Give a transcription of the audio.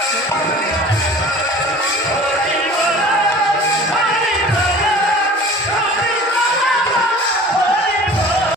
Oh,